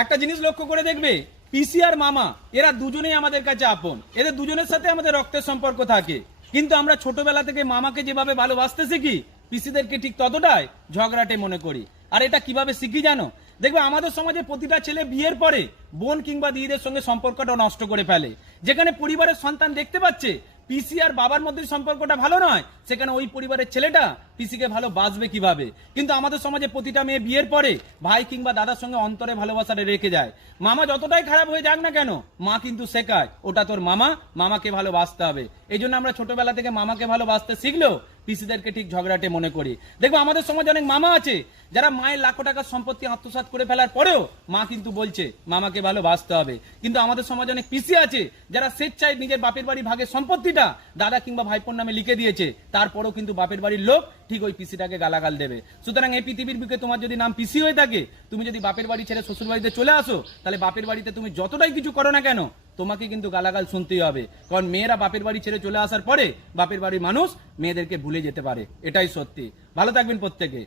একটা জিনিস লক্ষ্য করে দেখবে, পিসি আর মামা এরা দুজনেই আমাদের কাছে আপন, এদের দুজনের সাথে আমাদের রক্তের সম্পর্ক থাকে। কিন্তু আমরা ছোটবেলা থেকে মামাকে যেভাবে ভালোবাসতে শিখি, পিসিদেরকে ঠিক ততটাই ঝগড়াটে মনে করি। আর এটা কিভাবে শিখি জানো? দেখবে আমাদের সমাজে প্রতিটা ছেলে বিয়ের পরে বোন কিংবা দিদিদের সঙ্গে সম্পর্কটা নষ্ট করে ফেলে। যেখানে পরিবারের সন্তান দেখতে পাচ্ছে পিসি আর বাবার মধ্যে সম্পর্কটা ভালো নয়, সেখানে ওই পরিবারের ছেলেটা পিসিকে ভালোবাসবে কিভাবে? কিন্তু আমাদের সমাজে প্রতিটা মেয়ে বিয়ের পরে ভাই কিংবা দাদার সঙ্গে অন্তরে ভালোবাসাটা রেখে যায়। মামা যতটাই খারাপ হয়ে যাক না কেন, মা কিন্তু শেখায় ওটা তোর মামা, মামাকে ভালোবাসতে হবে। এই জন্য আমরা ছোটবেলা থেকে মামাকে ভালোবাসতে শিখলেও পিসিদেরকে ঠিক ঝগড়াটে মনে করি। দেখবো আমাদের সমাজে অনেক মামা আছে যারা মায়ের লাখো টাকার সম্পত্তি আত্মসাৎ করে ফেলার পরেও মা কিন্তু বলছে মামাকে ভালোবাসতে হবে। কিন্তু আমাদের সমাজে অনেক পিসি আছে যারা স্বেচ্ছায় নিজের বাপের বাড়ি ভাগের সম্পত্তিটা দাদা কিংবা ভাইপোর নামে লিখে দিয়েছে, তারপরেও কিন্তু বাপের বাড়ির লোক ঠিক ওই পিসিটাকে গালাগাল দেবে। সুতরাং এই পৃথিবীর বুকে তোমার যদি নাম পিসি হয়ে থাকে, তুমি যদি বাপের বাড়ি ছেড়ে শ্বশুর বাড়িতে চলে আসো, তাহলে বাপের বাড়িতে তুমি যতটাই কিছু করো না কেন, তোমাকে কিন্তু গালাগাল শুনতেই হবে। কারণ মেয়েরা বাপের বাড়ি ছেড়ে চলে আসার পরে বাপের বাড়ির মানুষ মেয়েদেরকে ভুলে যেতে পারে, এটাই সত্যি। ভালো থাকবেন প্রত্যেকে।